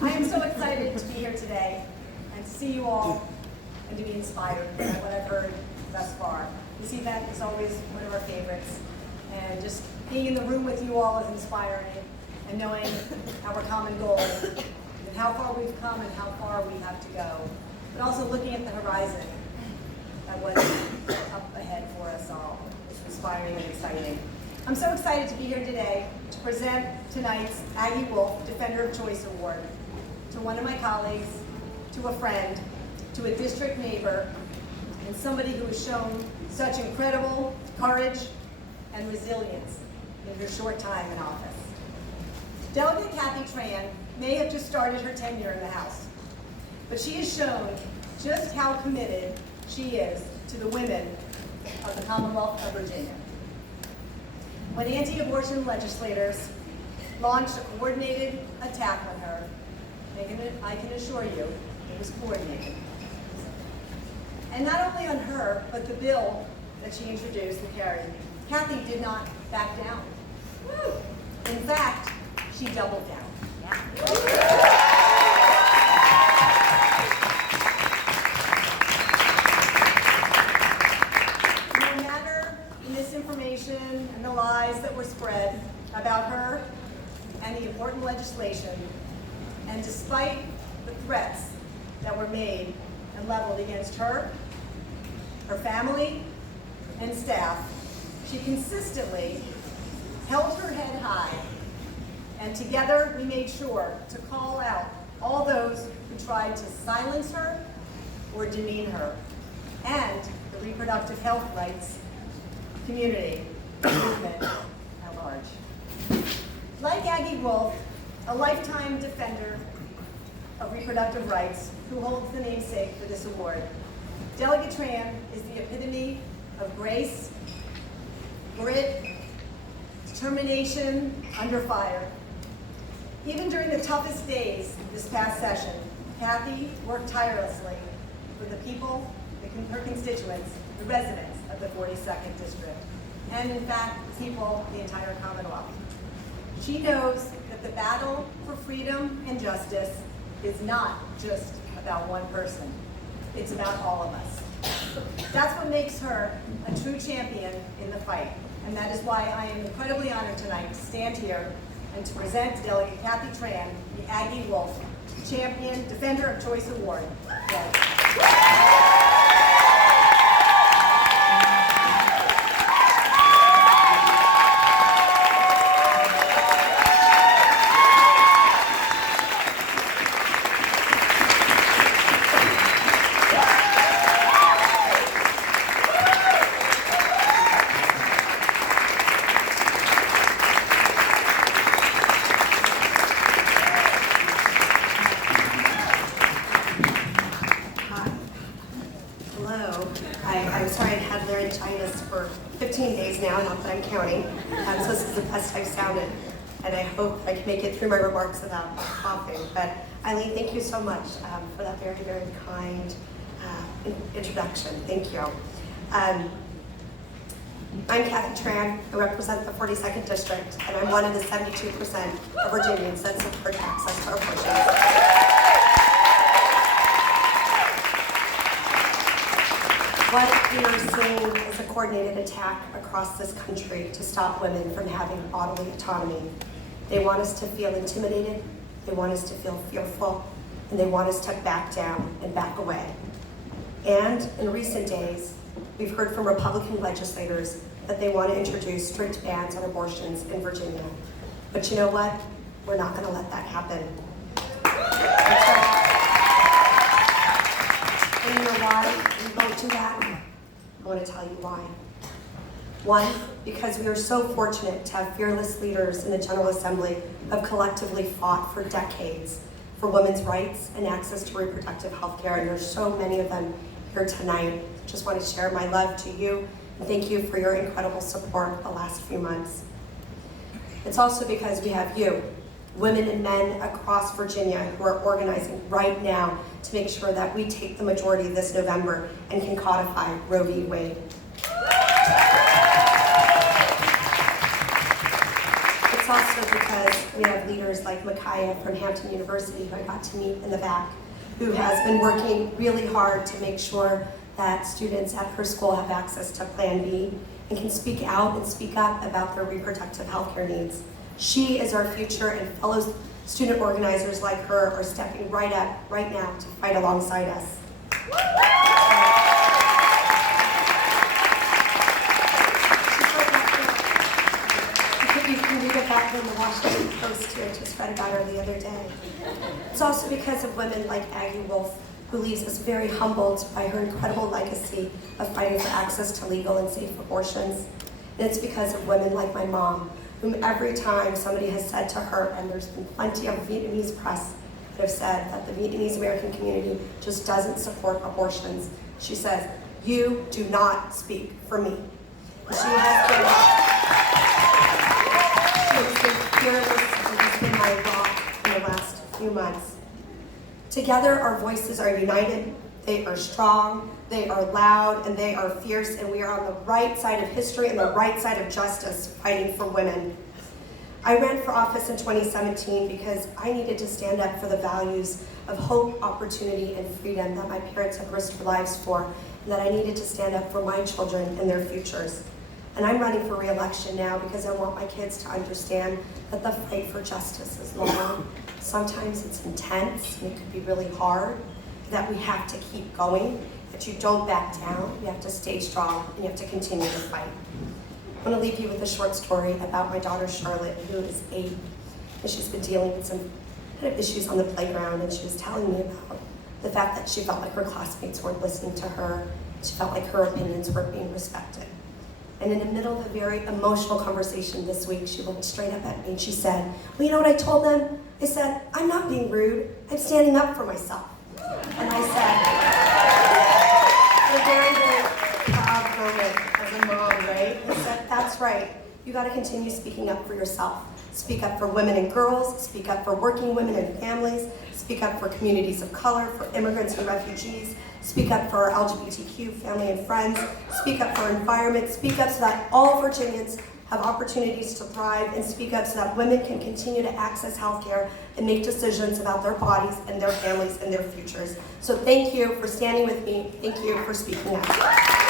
I am so excited to be here today and to see you all and to be inspired by what I've heard thus far. This event is always one of our favorites, and just being in the room with you all is inspiring, and knowing our common goal and how far we've come and how far we have to go, but also looking at the horizon at what's up ahead for us all. It's inspiring and exciting. I'm so excited to be here today to present tonight's Aggie Wolf Defender of Choice Award to one of my colleagues, to a friend, to a district neighbor, and somebody who has shown such incredible courage and resilience in her short time in office. Delegate Kathy Tran may have just started her tenure in the House, but she has shown just how committed she is to the women of the Commonwealth of Virginia. When anti-abortion legislators launched a coordinated attack on her, I can assure you it was coordinated. And not only on her, but the bill that she introduced and carried, Kathy did not back down. Woo. In fact, she doubled down. No matter the misinformation and the lies that were spread about her and the important legislation, and despite the threats that were made and leveled against her, her family, and staff, she consistently held her head high, and together we made sure to call out all those who tried to silence her or demean her, and the reproductive health rights community movement at large. Like Aggie Wolf, a lifetime defender of reproductive rights who holds the namesake for this award, Delegate Tran is the epitome of grace, grit, determination under fire. Even during the toughest days this past session, Kathy worked tirelessly for the people, her constituents, the residents of the 42nd District, and in fact, the people of the entire Commonwealth. She knows that the battle for freedom and justice is not just about one person. It's about all of us. That's what makes her a true champion in the fight. And that is why I am incredibly honored tonight to stand here and to present Delegate Kathy Tran, the Aggie Wolf Champion Defender of Choice Award. I'm sorry, I've had laryngitis for 15 days now, not that I'm counting. So this is the best I've sounded, and I hope I can make it through my remarks without coughing. But Eileen, thank you so much for that very, very kind introduction. Thank you. I'm Kathy Tran. I represent the 42nd District, and I'm one of the 72% of Virginians that support access to abortion. What we are seeing is a coordinated attack across this country to stop women from having bodily autonomy. They want us to feel intimidated, they want us to feel fearful, and they want us to back down and back away. And in recent days, we've heard from Republican legislators that they want to introduce strict bans on abortions in Virginia. But you know what? We're not going to let that happen. And you know why we won't do that? I want to tell you why. One, because we are so fortunate to have fearless leaders in the General Assembly who have collectively fought for decades for women's rights and access to reproductive health care, and there's so many of them here tonight. Just want to share my love to you, and thank you for your incredible support the last few months. It's also because we have you, women and men across Virginia, who are organizing right now to make sure that we take the majority this November and can codify Roe v. Wade. It's because we have leaders like Micaiah from Hampton University, who I got to meet in the back, who has been working really hard to make sure that students at her school have access to Plan B and can speak out and speak up about their reproductive health care needs. She is our future, and fellow student organizers like her are stepping right up right now to fight alongside us. You can read about her in the Washington Post too. I just read about her the other day. It's also because of women like Aggie Wolf, who leaves us very humbled by her incredible legacy of fighting for access to legal and safe abortions. And it's because of women like my mom, whom every time somebody has said to her, and there's been plenty of Vietnamese press that have said that the Vietnamese American community just doesn't support abortions, she says, "You do not speak for me." And she has been fearless and has been my rock in the last few months. Together, our voices are united, they are strong, they are loud, and they are fierce, and we are on the right side of history and the right side of justice, fighting for women. I ran for office in 2017 because I needed to stand up for the values of hope, opportunity, and freedom that my parents have risked their lives for, and that I needed to stand up for my children and their futures. And I'm running for re-election now because I want my kids to understand that the fight for justice is long. Sometimes it's intense and it could be really hard, that we have to keep going, that you don't back down, you have to stay strong, and you have to continue to fight. I want to leave you with a short story about my daughter Charlotte, who is 8, and she's been dealing with some kind of issues on the playground, and she was telling me about the fact that she felt like her classmates weren't listening to her, she felt like her opinions weren't being respected. And in the middle of a very emotional conversation this week, she looked straight up at me and she said, "Well, you know what I told them? I said, I'm not being rude, I'm standing up for myself." And I said, a very, very proud moment as a mom, right? I said, that's right, you gotta continue speaking up for yourself. Speak up for women and girls, speak up for working women and families, speak up for communities of color, for immigrants and refugees, speak up for our LGBTQ family and friends, speak up for our environment, speak up so that all Virginians have opportunities to thrive, and speak up so that women can continue to access healthcare and make decisions about their bodies and their families and their futures. So thank you for standing with me. Thank you for speaking up.